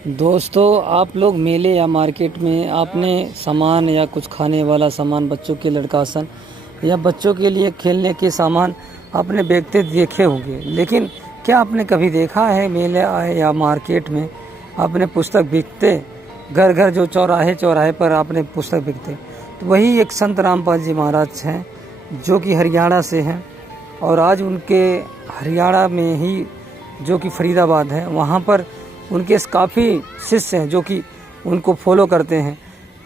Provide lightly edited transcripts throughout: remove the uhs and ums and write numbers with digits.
दोस्तों, आप लोग मेले या मार्केट में आपने सामान या कुछ खाने वाला सामान, बच्चों के लड़कासन या बच्चों के लिए खेलने के सामान आपने बेचते देखे होंगे, लेकिन क्या आपने कभी देखा है मेले या मार्केट में आपने पुस्तक बिकते? घर घर जो चौराहे चौराहे पर आपने पुस्तक बिकते, तो वही एक संत रामपाल जी महाराज हैं जो कि हरियाणा से हैं। और आज उनके हरियाणा में ही जो कि फरीदाबाद है, वहाँ पर उनके काफ़ी शिष्य हैं जो कि उनको फॉलो करते हैं।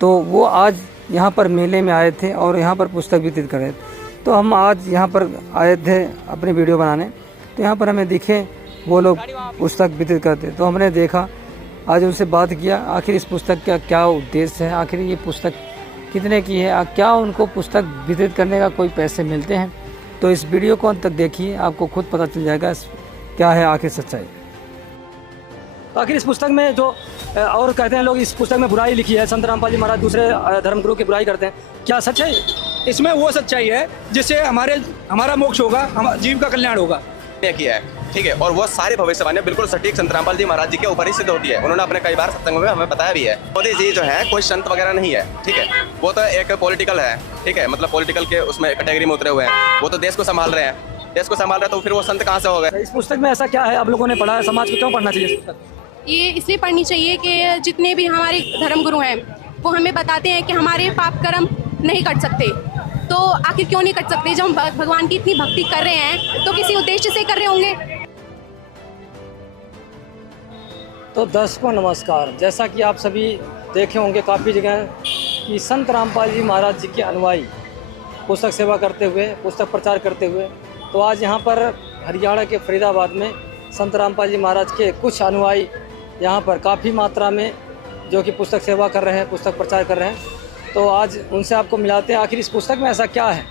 तो वो आज यहाँ पर मेले में आए थे और यहाँ पर पुस्तक वितरित कर रहे थे। तो हम आज यहाँ पर आए थे अपनी वीडियो बनाने, तो यहाँ पर हमें दिखे वो लोग पुस्तक वितरित करते, तो हमने देखा, आज उनसे बात किया आखिर इस पुस्तक का क्या उद्देश्य है, आखिर ये पुस्तक कितने की है, क्या उनको पुस्तक वितरित करने का कोई पैसे मिलते हैं। तो इस वीडियो को अंत तक देखिए, आपको खुद पता चल जाएगा क्या है आखिर सच्चाई। आखिर इस पुस्तक में जो और कहते हैं लोग, इस पुस्तक में बुराई लिखी है, संत रामपाल जी महाराज दूसरे धर्मगुरु की बुराई करते हैं, क्या सच है? इसमें वो सच्चाई है जिससे हमारा मोक्ष होगा, हम जीव का कल्याण होगा। किया है, ठीक है। और वो सारी भविष्यवाणियां बिल्कुल सटीक संत रामपाल जी महाराज जी के ऊपर ही सिद्ध होती है। उन्होंने अपने कई बार सत्संगों में हमें बताया भी है। मोदी जी जो है कोई संत वगैरह नहीं है, ठीक है। वो तो एक पॉलिटिकल है, ठीक है, मतलब पॉलिटिकल के उसमें कैटेगरी में उतरे हुए हैं। वो तो देश को संभाल रहे हैं, देश को संभाल रहे हैं, तो फिर वो संत कहाँ से हो गए? इस पुस्तक में ऐसा क्या है आप लोगों ने पढ़ा है? समाज को क्यों पढ़ना चाहिए इस पुस्तक? ये इसलिए पढ़नी चाहिए कि जितने भी हमारे धर्मगुरु हैं वो हमें बताते हैं कि हमारे पाप कर्म नहीं कट सकते। तो आखिर क्यों नहीं कट सकते? जब हम भगवान की इतनी भक्ति कर रहे हैं तो किसी उद्देश्य से कर रहे होंगे। तो दर्शकों नमस्कार, जैसा कि आप सभी देखे होंगे काफ़ी जगह कि संत रामपाल जी महाराज जी के अनुयायी पुस्तक सेवा करते हुए, पुस्तक प्रचार करते हुए, तो आज यहाँ पर हरियाणा के फरीदाबाद में संत रामपाल जी महाराज के कुछ अनुयायी यहाँ पर काफ़ी मात्रा में जो कि पुस्तक सेवा कर रहे हैं, पुस्तक प्रचार कर रहे हैं। तो आज उनसे आपको मिलाते हैं आखिर इस पुस्तक में ऐसा क्या है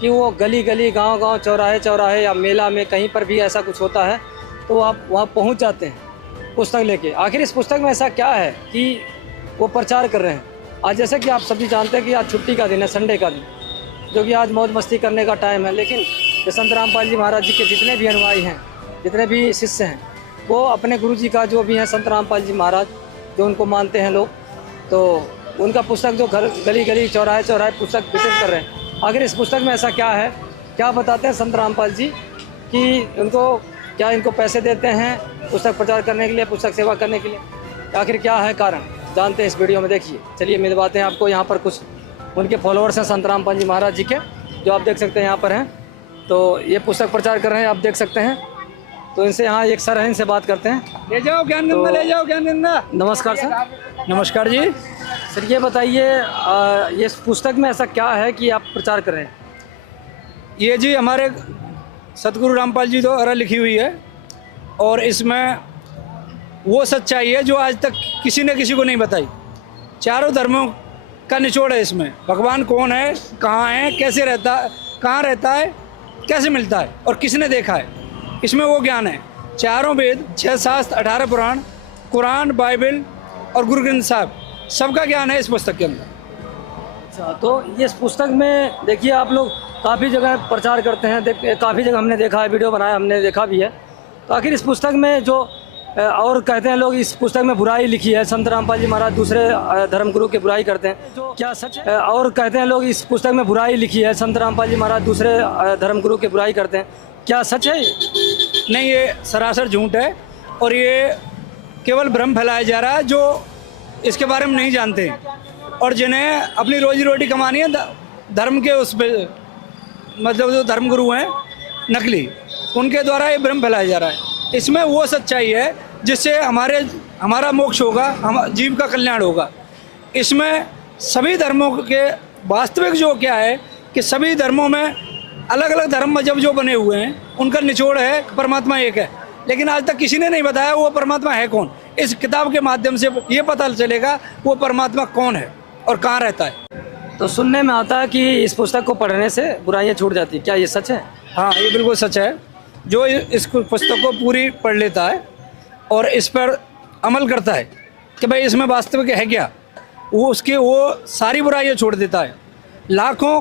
कि वो गली गली, गांव गांव, चौराहे चौराहे या मेला में कहीं पर भी ऐसा कुछ होता है तो आप वहाँ पहुँच जाते हैं पुस्तक लेके। आखिर इस पुस्तक में ऐसा क्या है कि वो प्रचार कर रहे हैं। आज जैसे कि आप सभी जानते हैं कि आज छुट्टी का दिन है, संडे का दिन, जो कि आज मौज मस्ती करने का टाइम है, लेकिन ये संत रामपाल जी महाराज जी के जितने भी अनुयायी हैं, जितने भी शिष्य हैं, वो अपने गुरु जी का जो भी हैं संत रामपाल जी महाराज जो उनको मानते हैं लोग, तो उनका पुस्तक जो घर गली गली, चौराहे चौराहे पुस्तक वितरित कर रहे हैं। आखिर इस पुस्तक में ऐसा क्या है, क्या बताते हैं संत रामपाल जी कि उनको क्या इनको पैसे देते हैं पुस्तक प्रचार करने के लिए, पुस्तक सेवा करने के लिए? आखिर क्या है कारण, जानते हैं इस वीडियो में। देखिए, चलिए मिलवाते हैं आपको। यहाँ पर कुछ उनके फॉलोअर्स हैं संत रामपाल जी महाराज जी के, जो आप देख सकते हैं यहाँ पर हैं। तो ये पुस्तक प्रचार कर रहे हैं, आप देख सकते हैं। तो इनसे यहाँ एक सर हैं, इनसे बात करते हैं। ले जाओ ज्ञान गंगा, ले जाओ ज्ञान गंगा। नमस्कार सर। नमस्कार जी। सर ये बताइए, ये पुस्तक में ऐसा क्या है कि आप प्रचार कर रहे हैं? ये जी हमारे सतगुरु रामपाल जी द्वारा लिखी हुई है, और इसमें वो सच्चाई है जो आज तक किसी ने किसी को नहीं बताई। चारों धर्मों का निचोड़ है इसमें। भगवान कौन है, कहाँ है, कैसे रहता है, कहाँ रहता है, कैसे मिलता है और किसने देखा है, इसमें वो ज्ञान है। चारों वेद, 6 शास्त्र, 18 पुराण, कुरान, बाइबल और गुरु ग्रंथ साहब, सबका ज्ञान है इस पुस्तक के अंदर। अच्छा, तो ये इस पुस्तक में देखिए आप लोग काफ़ी जगह प्रचार करते हैं, काफ़ी जगह हमने देखा है, वीडियो बनाया, हमने देखा भी है। तो आखिर इस पुस्तक में जो और कहते हैं लोग, इस पुस्तक में बुराई लिखी है, संत रामपाल जी महाराज दूसरे धर्मगुरु की बुराई करते हैं, जो क्या सच है? और कहते हैं लोग इस पुस्तक में बुराई लिखी है, संत रामपाल जी महाराज दूसरे धर्मगुरु की बुराई करते हैं, क्या सच है? नहीं, ये सरासर झूठ है और ये केवल भ्रम फैलाया जा रहा है जो इसके बारे में नहीं जानते और जिन्हें अपनी रोजी रोटी कमानी है धर्म के उस पर, मतलब जो धर्मगुरु हैं नकली, उनके द्वारा ये भ्रम फैलाया जा रहा है। इसमें वो सच्चाई है जिससे हमारा मोक्ष होगा, हम जीव का कल्याण होगा। इसमें सभी धर्मों के वास्तविक जो क्या है कि सभी धर्मों में अलग अलग धर्म मजहब जो बने हुए हैं उनका निचोड़ है, परमात्मा एक है, लेकिन आज तक किसी ने नहीं बताया वो परमात्मा है कौन। इस किताब के माध्यम से ये पता चलेगा वो परमात्मा कौन है और कहाँ रहता है। तो सुनने में आता है कि इस पुस्तक को पढ़ने से बुराइयाँ छूट जाती है, क्या ये सच है? हाँ, ये बिल्कुल सच है। जो इस पुस्तक को पूरी पढ़ लेता है और इस पर अमल करता है कि भाई इसमें वास्तविक है क्या, वो सारी बुराइयाँ छोड़ देता है। लाखों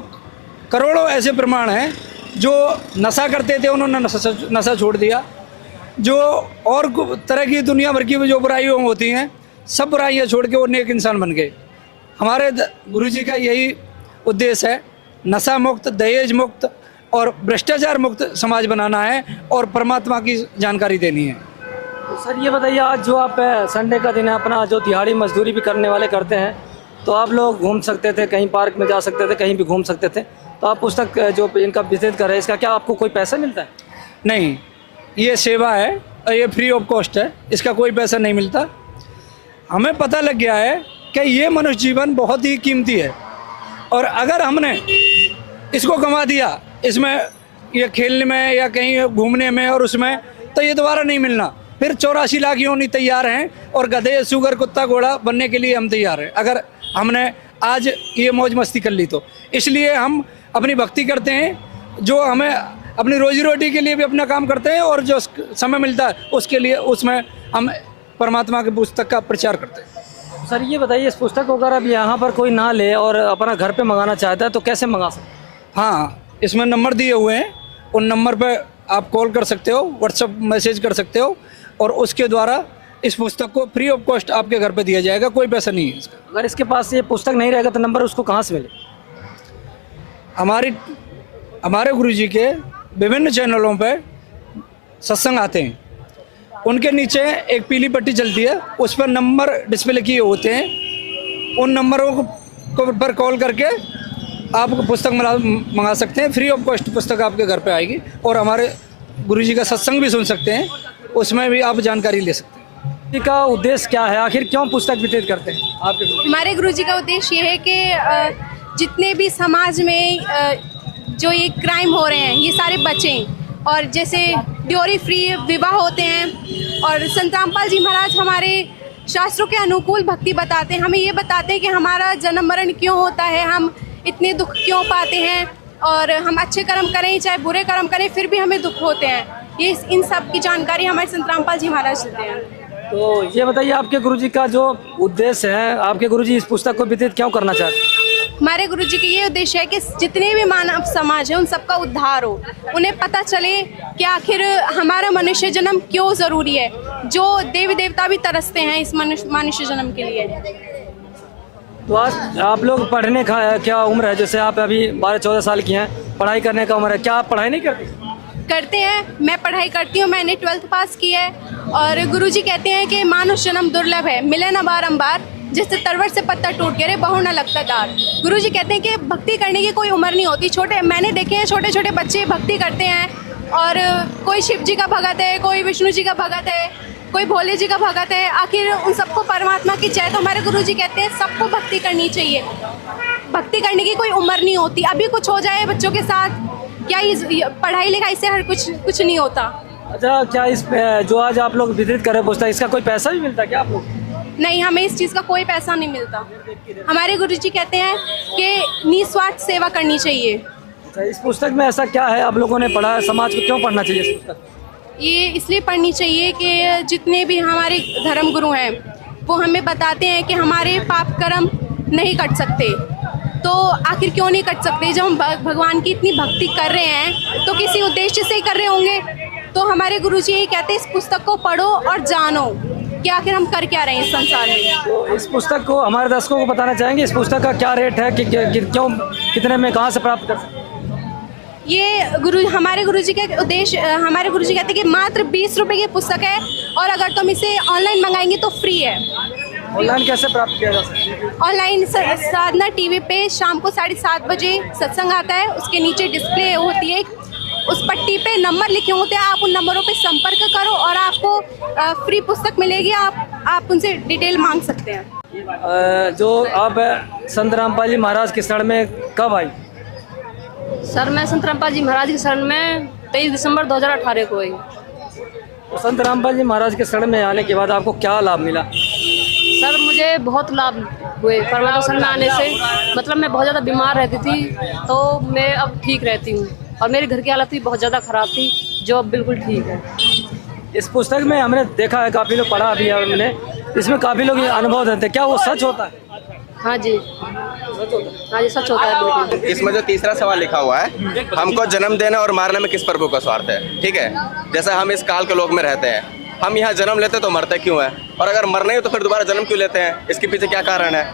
करोड़ों ऐसे प्रमाण हैं जो नशा करते थे, उन्होंने नशा छोड़ दिया। जो और तरह की दुनिया भर की जो बुराइयाँ होती हैं, सब बुराइयाँ छोड़ के वो नेक इंसान बन गए। हमारे गुरुजी का यही उद्देश्य है, नशा मुक्त, दहेज मुक्त और भ्रष्टाचार मुक्त समाज बनाना है और परमात्मा की जानकारी देनी है। तो सर ये बताइए, आज जो आप संडे का दिन है, अपना जो दिहाड़ी मजदूरी भी करने वाले करते हैं, तो आप लोग घूम सकते थे, कहीं पार्क में जा सकते थे, कहीं भी घूम सकते थे, तो आप पुस्तक जो इनका विजिट कर रहे हैं, इसका क्या आपको कोई पैसा मिलता है? नहीं, ये सेवा है और ये फ्री ऑफ कॉस्ट है, इसका कोई पैसा नहीं मिलता। हमें पता लग गया है कि ये मनुष्य जीवन बहुत ही कीमती है और अगर हमने इसको गंवा दिया, इसमें ये खेलने में या कहीं घूमने में और उसमें, तो ये दोबारा नहीं मिलना। फिर 84 लाख योनि तैयार हैं और गधे, सुगर, कुत्ता, घोड़ा बनने के लिए हम तैयार हैं अगर हमने आज ये मौज मस्ती कर ली तो। इसलिए हम अपनी भक्ति करते हैं, जो हमें अपनी रोजी रोटी के लिए भी अपना काम करते हैं और जो समय मिलता है उसके लिए उसमें हम परमात्मा की पुस्तक का प्रचार करते हैं। सर ये बताइए, इस पुस्तक को अगर अब यहाँ पर कोई ना ले और अपना घर पे मंगाना चाहता है तो कैसे मंगा सकते हैं? हाँ, इसमें नंबर दिए हुए हैं, उन नंबर पर आप कॉल कर सकते हो, व्हाट्सएप मैसेज कर सकते हो और उसके द्वारा इस पुस्तक को फ्री ऑफ कॉस्ट आपके घर पे दिया जाएगा, कोई पैसा नहीं है इसका। अगर इसके पास ये पुस्तक नहीं रहेगा तो नंबर उसको कहाँ से मिले? हमारे गुरुजी के विभिन्न चैनलों पे सत्संग आते हैं, उनके नीचे एक पीली पट्टी चलती है, उस पर नंबर डिस्प्ले किए होते हैं। उन नंबरों को पर कॉल करके आप पुस्तक मंगा सकते हैं। फ्री ऑफ कॉस्ट पुस्तक आपके घर पे आएगी और हमारे गुरुजी का सत्संग भी सुन सकते हैं, उसमें भी आप जानकारी ले सकते हैं। का उद्देश्य क्या है, आखिर क्यों पुस्तक वितरित करते हैं आपके गुरु? हमारे गुरुजी का उद्देश्य ये है कि जितने भी समाज में जो ये क्राइम हो रहे हैं ये सारे बचें और जैसे ड्योरी फ्री विवाह होते हैं। और संत रामपाल जी महाराज हमारे शास्त्रों के अनुकूल भक्ति बताते हैं, हमें ये बताते हैं कि हमारा जन्म मरण क्यों होता है, हम इतने दुख क्यों पाते हैं और हम अच्छे कर्म करें चाहे बुरे कर्म करें फिर भी हमें दुख होते हैं। ये इन सब की जानकारी हमारे संत रामपाल जी महाराज देते हैं। तो ये बताइए, आपके गुरुजी का जो उद्देश्य है, आपके गुरुजी इस पुस्तक को वितरित क्यों करना चाहते हैं? हमारे गुरुजी का ये उद्देश्य है कि जितने भी मानव समाज है उन सबका उद्धार हो, उन्हें पता चले कि आखिर हमारा मनुष्य जन्म क्यों ज़रूरी है। जो देवी देवता भी तरसते हैं इस मनुष्य जन्म के लिए। तो आज आप लोग पढ़ने का क्या उम्र है? जैसे आप अभी 12-14 साल की हैं, पढ़ाई करने का उम्र है, क्या आप पढ़ाई नहीं करते हैं? मैं पढ़ाई करती हूँ, मैंने 12th पास की है। और गुरुजी कहते हैं कि मानव जन्म दुर्लभ है, मिले न बारंबार, जिससे तरवट से पत्ता टूट गया रे बहु न लगता दार। गुरुजी कहते हैं कि भक्ति करने की कोई उम्र नहीं होती। मैंने देखे हैं छोटे छोटे बच्चे भक्ति करते हैं और कोई शिव जी का भगत है, कोई विष्णु जी का भगत है, कोई भोले जी का भगत है। आखिर उन सबको परमात्मा की जय। तो हमारे गुरुजी कहते हैं सबको भक्ति करनी चाहिए, भक्ति करने की कोई उम्र नहीं होती। अभी कुछ हो जाए बच्चों के साथ, क्या पढ़ाई लिखाई से हर कुछ नहीं होता। अच्छा, क्या इस जो आज आप लोग वितरित कर रहे हैं पुस्तक, इसका कोई पैसा भी मिलता है क्या आपको? नहीं, हमें इस चीज़ का कोई पैसा नहीं मिलता। हमारे गुरुजी कहते हैं कि निस्वार्थ सेवा करनी चाहिए। अच्छा, इस पुस्तक में ऐसा क्या है आप लोगों ने पढ़ा है, समाज को क्यों पढ़ना चाहिए इस पुस्तक? ये इसलिए पढ़नी चाहिए कि जितने भी हमारे धर्म गुरु हैं वो हमें बताते हैं कि हमारे पाप कर्म नहीं कट सकते। तो आखिर क्यों नहीं कट सकते? जब हम भगवान की इतनी भक्ति कर रहे हैं तो किसी उद्देश्य से ही कर रहे होंगे। तो हमारे गुरुजी यही कहते हैं इस पुस्तक को पढ़ो और जानो कि आखिर हम कर क्या रहे हैं इस संसार में। तो इस पुस्तक को हमारे दर्शकों को बताना चाहेंगे, इस पुस्तक का क्या रेट है, कि क्यों, कितने में, कहाँ से प्राप्त कर सकते हैं? ये हमारे गुरुजी के उद्देश्य, हमारे गुरुजी कहते हैं कि मात्र 20 रुपए की पुस्तक है और अगर तुम इसे ऑनलाइन मंगाएंगे तो फ्री है। ऑनलाइन कैसे प्राप्त किया जा सकता है? ऑनलाइन साधना टीवी पे शाम को 7:30 बजे सत्संग आता है, उसके नीचे डिस्प्ले होती है, उस पट्टी पे नंबर लिखे होते हैं, आप उन नंबरों पे संपर्क करो और आपको फ्री पुस्तक मिलेगी। आप उनसे डिटेल मांग सकते हैं। जो आप संत रामपाल जी महाराज के शरण में कब आई? सर मैं संत रामपाल जी महाराज के शरण में 23 दिसंबर 2018 को आई। तो संत रामपाल जी महाराज के शरण में आने के बाद आपको क्या लाभ मिला? सर मुझे बहुत लाभ हुए परमात्मा शरण में आने से। मतलब मैं बहुत ज़्यादा बीमार रहती थी तो मैं अब ठीक रहती हूँ और मेरे घर की हालत भी बहुत ज़्यादा ख़राब थी जो अब बिल्कुल ठीक है। इस पुस्तक में हमने देखा है, काफ़ी लोग पढ़ा भी है हमने, इसमें काफ़ी लोग ये अनुभव देते हैं, क्या वो सच होता है? हाँ जी, हाँ जी सच होता है बिल्कुल। इसमें जो तीसरा सवाल लिखा हुआ है, हमको जन्म देना और मारने में किस प्रभु का स्वार्थ है? ठीक है, जैसे हम इस काल के लोक में रहते हैं, हम यहाँ जन्म लेते तो मरते क्यों हैं, और अगर मरने ही तो फिर दोबारा जन्म क्यों लेते हैं, इसके पीछे क्या कारण है।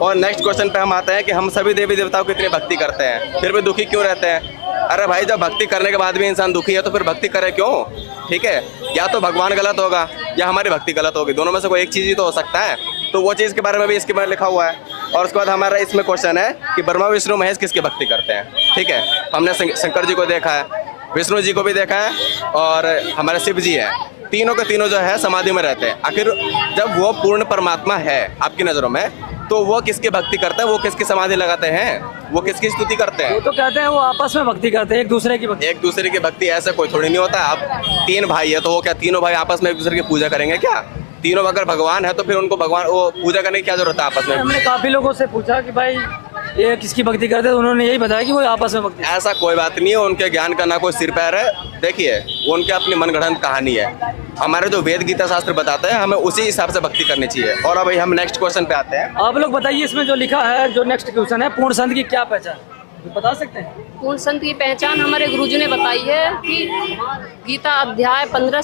और नेक्स्ट क्वेश्चन पे हम आते हैं कि हम सभी देवी देवताओं की इतनी भक्ति करते हैं फिर भी दुखी क्यों रहते हैं। अरे भाई, जब भक्ति करने के बाद भी इंसान दुखी है तो फिर भक्ति करे क्यों। ठीक है, या तो भगवान गलत होगा या हमारी भक्ति गलत होगी, दोनों में से कोई एक चीज़ ही तो हो सकता है। तो वो चीज़ के बारे में भी इसके बारे में लिखा हुआ है। और उसके बाद हमारा इसमें क्वेश्चन है कि ब्रह्मा विष्णु महेश किसकी भक्ति करते हैं। ठीक है, हमने शंकर जी को देखा है, विष्णु जी को भी देखा है, और हमारे शिव जी हैं, तीनों के तीनों जो है समाधि में रहते हैं। आखिर जब वो पूर्ण परमात्मा है आपकी नज़रों में, तो वो किसकी भक्ति करते हैं, वो किसकी समाधि लगाते हैं, वो किसकी स्तुति करते हैं। वो तो कहते हैं वो आपस में भक्ति करते हैं, एक दूसरे की भक्ति। एक दूसरे की भक्ति ऐसा कोई थोड़ी नहीं होता। अब 3 भाई है तो वो क्या तीनों भाई आपस में एक दूसरे की पूजा करेंगे क्या। तीनों अगर भगवान है तो फिर उनको भगवान वो पूजा करने की क्या जरूरत है आपस में। हमने काफी लोगों से पूछा कि भाई ये किसकी भक्ति करते हैं, तो उन्होंने यही बताया कि वो आपस में भक्ति। ऐसा कोई बात नहीं है, उनके ज्ञान का ना कोई सिर पैर है। देखिए, वो उनके अपनी मनगढ़ंत कहानी है। हमारे जो वेद गीता शास्त्र बताते हैं हमें उसी हिसाब से भक्ति करनी चाहिए। और अब हम नेक्स्ट क्वेश्चन पे आते हैं। आप लोग बताइए, इसमें जो लिखा है, जो नेक्स्ट क्वेश्चन है, पूर्ण संत की क्या पहचान, बता सकते हैं। पूर्ण संत की पहचान हमारे गुरुजी ने बताई है कि गीता अध्याय 15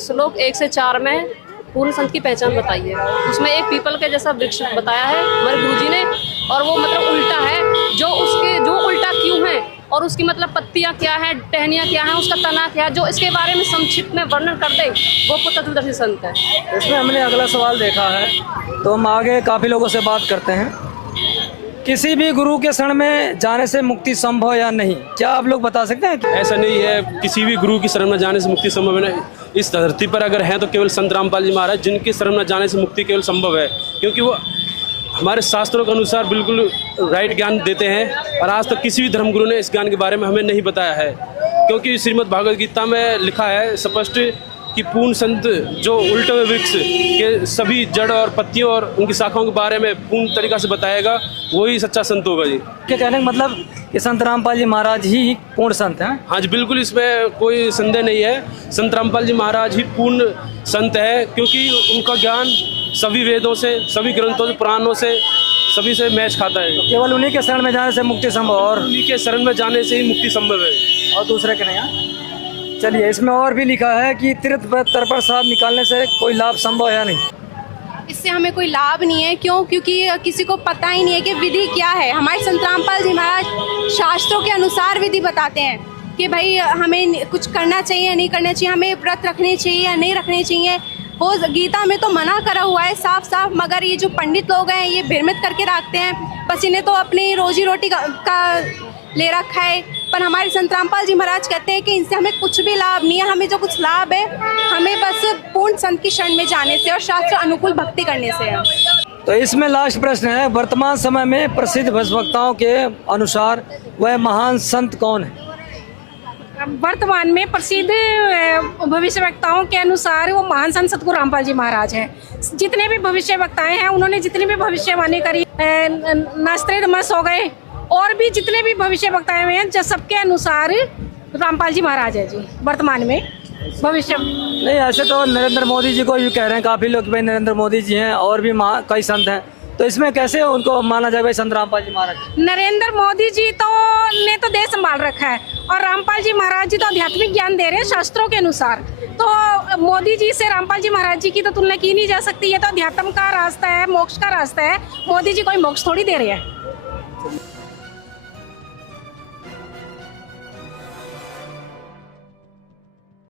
श्लोक 1 से 4 में पूर्ण संत की पहचान बताई है। उसमें एक पीपल के जैसा वृक्ष बताया है हमारे गुरुजी ने, और वो मतलब उल्टा है, जो उल्टा क्यों है और उसकी मतलब पत्तियां क्या है, टहनियां क्या है, उसका तना क्या है, जो इसके बारे में संक्षिप्त में वर्णन कर दे, वो तत्वदर्शी संत है। इसमें हमने अगला सवाल देखा है, तो हम आगे काफ़ी लोगों से बात करते हैं। किसी भी गुरु के शरण में जाने से मुक्ति संभव या नहीं, क्या आप लोग बता सकते हैं? ऐसा नहीं है, किसी भी गुरु की शरण में जाने से मुक्ति संभव है। इस धरती पर अगर हैं तो केवल संत रामपाल जी महाराज, जिनके शरण में जाने से मुक्ति केवल संभव है, क्योंकि वो हमारे शास्त्रों के अनुसार बिल्कुल राइट ज्ञान देते हैं। और आज तक किसी भी धर्मगुरु ने इस ज्ञान के बारे में हमें नहीं बताया है, क्योंकि श्रीमद् भागवत गीता में लिखा है स्पष्ट कि पूर्ण संत जो उल्टे हुए वृक्ष के सभी जड़ और पत्तियों और उनकी शाखाओं के बारे में पूर्ण तरीका से बताएगा, वही सच्चा संत होगा जी। क्या कहने का मतलब कि संत रामपाल जी महाराज ही पूर्ण संत हैं? हाँ जी, बिल्कुल, इसमें कोई संदेह नहीं है। संत रामपाल जी महाराज ही पूर्ण संत है, क्योंकि उनका ज्ञान सभी वेदों से, सभी ग्रंथों से, पुराणों से, सभी से मैच खाता है। तो केवल उन्हीं के शरण में जाने से मुक्ति संभव, और उन्हीं के शरण में जाने से ही मुक्ति संभव है, और दूसरे के नहीं। चलिए, इसमें और भी लिखा है कि तीर्थ पर तर्पण श्राद्ध निकालने से कोई लाभ संभव है नहीं। इससे हमें कोई लाभ नहीं है। क्यों? क्योंकि किसी को पता ही नहीं है कि विधि क्या है। हमारे संत रामपाल जी महाराज शास्त्रों के अनुसार विधि बताते हैं कि भाई हमें कुछ करना चाहिए या नहीं करना चाहिए, हमें व्रत रखने चाहिए या नहीं रखने चाहिए। वो गीता में तो मना करा हुआ है साफ साफ, मगर ये जो पंडित लोग हैं ये भ्रमित करके रखते हैं। बस इन्हें तो अपनी रोजी रोटी का ले रखा है। पर हमारे संत रामपाल जी महाराज कहते हैं कि इनसे हमें कुछ भी लाभ नहीं है। हमें जो कुछ लाभ है, हमें बस पूर्ण संत की शरण में जाने से और शास्त्र अनुकूल भक्ति करने से है। तो इसमें लास्ट प्रश्न है, वर्तमान समय में प्रसिद्ध भक्तों के अनुसार वह महान संत कौन है? वर्तमान में प्रसिद्ध भविष्यवक्ताओं के अनुसार वो महान संत सतगुरु रामपाल जी महाराज हैं। जितने भी भविष्यवक्ताएं हैं, उन्होंने जितनी भी भविष्यवाणी करी, नास्त्रेदमस हो गए, और भी जितने भी भविष्यवक्ताएं हैं, जो सबके अनुसार रामपाल जी महाराज है जी वर्तमान में भविष्य। नहीं, ऐसे तो नरेंद्र मोदी जी को ये कह रहे हैं काफ़ी लोग, भाई नरेंद्र मोदी जी हैं, और भी कई संत हैं, तो इसमें कैसे उनको माना जाए भाई संत रामपाल जी महाराज? नरेंद्र मोदी जी ने तो देश संभाल रखा है, और रामपाल जी महाराज जी तो आध्यात्मिक ज्ञान दे रहे हैं शास्त्रों के अनुसार। तो मोदी जी से रामपाल जी महाराज जी की तो तुलना की नहीं जा सकती। ये तो अध्यात्म का रास्ता है, मोक्ष का रास्ता है। मोदी जी कोई मोक्ष थोड़ी दे रहे हैं।